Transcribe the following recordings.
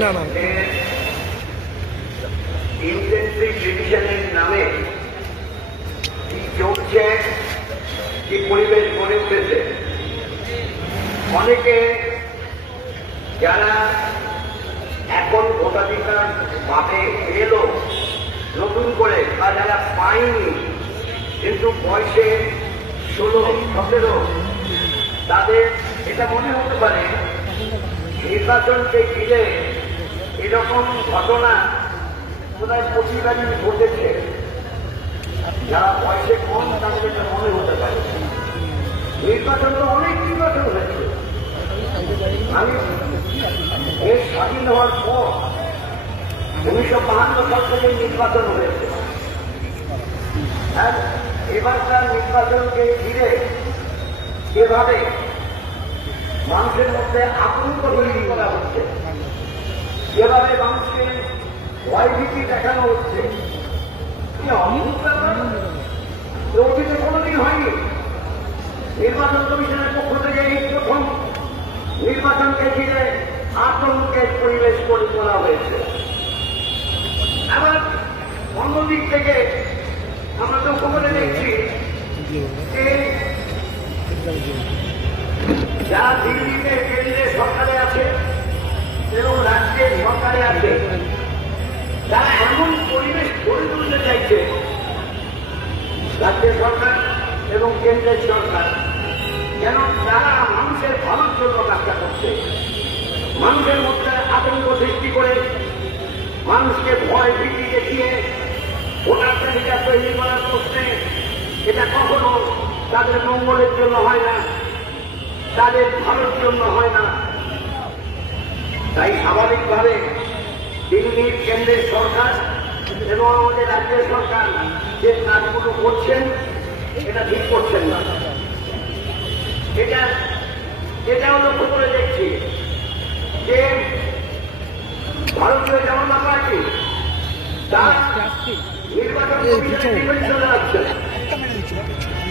না না। পরিবেশ গড়ে উঠেছে? অনেকে যারা এখন ভোটাধিকার পাবে এলো, নতুন করে, বা যারা পায়নি, কিন্তু বয়সে ষোলো, সতেরো, তাদের এটা মনে হতে পারে নির্বাচনকে ঘিরে এরকম ঘটনা কোথায় প্রতিবাদী ঘটেছে। যারা বয়সে কম, তাদের এটা মনে হতে পারে। নির্বাচন তো অনেক নির্বাচন হয়েছে। আমি দেশ স্বাধীন হওয়ার পর উনিশশো বাহান্ন সাল থেকে নির্বাচন হয়েছে। আর এবারকার নির্বাচনকে ঘিরে এভাবে মানুষের মধ্যে আতঙ্ক তৈরি করা হচ্ছে। যেভাবে মানুষকে ভয়ভীতি দেখানো হচ্ছে অতীতে কোনোদিন হয়নি। নির্বাচন কমিশনের পক্ষ থেকে এই প্রথম নির্বাচনকে ঘিরে আতঙ্কের পরিবেশ করে তোলা হয়েছে। আবার অন্যদিক থেকে আমরা তো খবরে দেখছি যে যারা দিল্লিতে কেন্দ্রের সরকারে আছে, এবং রাজ্যের সরকারে আছে, তারা এমন পরিবেশ গড়ে তুলতে চাইছে। রাজ্যের সরকার এবং কেন্দ্রের সরকার, যেন তারা মানুষের ভালোর জন্য কাজটা করছে। মানুষের মধ্যে আতঙ্ক সৃষ্টি করে, মানুষকে ভয় ভীতি দেখিয়ে ভোটার তালিকা তৈরি করার প্রশ্নে এটা কখনো তাদের মঙ্গলের জন্য হয় না। তাদের ভালোর জন্য হয় না। তাই স্বাভাবিকভাবে দিল্লির কেন্দ্রের সরকার এবং আমাদের রাজ্যের সরকার যে কাজগুলো করছেন এটা ঠিক করছেন না। এটা এটাও লক্ষ্য করে দেখছি যে ভারতীয় জনতা পার্টি তার নির্বাচন কমিশনের বিরুদ্ধে দাঁড়াচ্ছে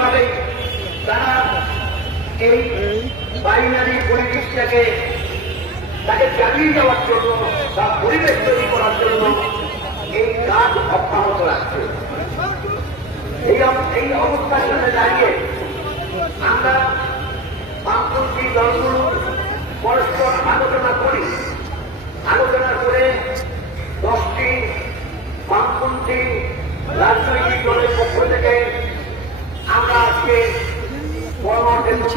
স্বাভাবিকভাবে তারা এই বাইনারি পরিবেশটাকে তাকে চালিয়ে যাওয়ার জন্য বা পরিবেশ তৈরি করার জন্য এই কাজ অব্যাহত রাখছে এই অব- এই অবস্থার সাথে দাঁড়িয়ে আমরা বামপন্থী দলগুলো পরস্পর আলোচনা করি আলোচনা করে দশটি বামপন্থী রাজনৈতিক দলের পক্ষ থেকে আমরা আজকে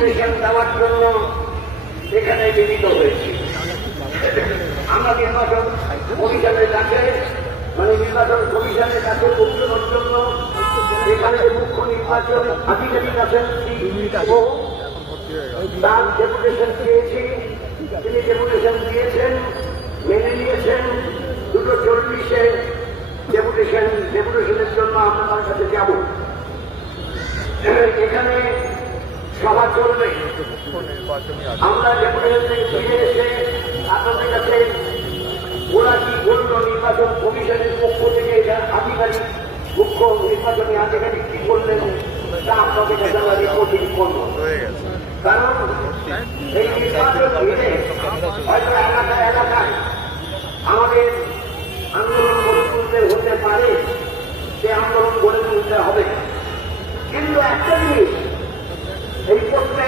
পরামর্শ দেওয়ার জন্য এখানে মিলিত হয়েছি। আমরা নির্বাচন কমিশনের কাছে মানে নির্বাচন কমিশনের কাছে পৌঁছানোর জন্য এখানে মুখ্য নির্বাচন আধিকারিক আছেন তার ডেপুটেশন দিয়েছি। তিনি ডেপুটেশন দিয়েছেন, মেনে নিয়েছেন। দুটো চল্লিশে ডেপুটেশন, ডেপুটেশনের জন্য আমরা তার কাছে যাব। এখানে চলবে আমরা থেকে ফিরে এসে আপনাদের কাছে ওরা কি বলল নির্বাচন কমিশনের পক্ষ থেকে? এটা আধিকারিক মুখ্য নির্বাচনী আধিকারিক কি করলেন তা আপনাদের কাছে আমরা রিপোর্টিং করব। কারণ এই নির্বাচন ঘিরে হয়তো এলাকা এলাকায় আমাদের আন্দোলন গড়ে তুলতে হতে পারে সে আন্দোলন গড়ে তুলতে হবে। কিন্তু একটা জিনিস এই প্রশ্নে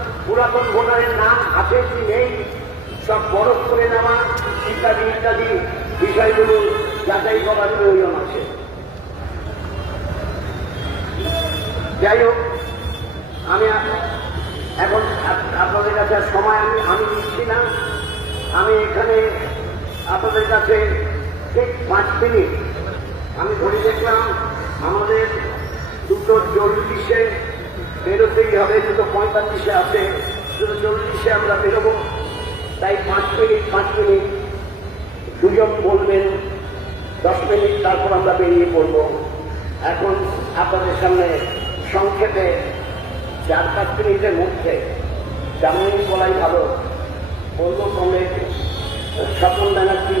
পুরাতন ভোটারের নাম আছে কি নেই? সব বরফ করে নেওয়া, ইত্যাদি ইত্যাদি বিষয়গুলো যাচাই করার প্রয়োজন আছে। যাই হোক, আমি এখন আপনাদের কাছে সময় আমি আমি নিচ্ছি না। আমি এখানে আপনাদের কাছে ঠিক পাঁচ মিনিট। আমি ধরে দেখলাম আমাদের দুটো চল্লিশে বেরোতেই হবে, দুটো পঁয়তাল্লিশে আছে, দুটো চল্লিশে আমরা বেরোবো। তাই পাঁচ মিনিট পাঁচ মিনিট, দুজন বলবেন, দশ মিনিট, তারপর আমরা বেরিয়ে পড়ব। এখন আপনাদের সামনে সংক্ষেপে চার পাঁচ মিনিটের মধ্যে তেমনই বলাই ভালো, বলব কমে স্বপন ব্যানার্জি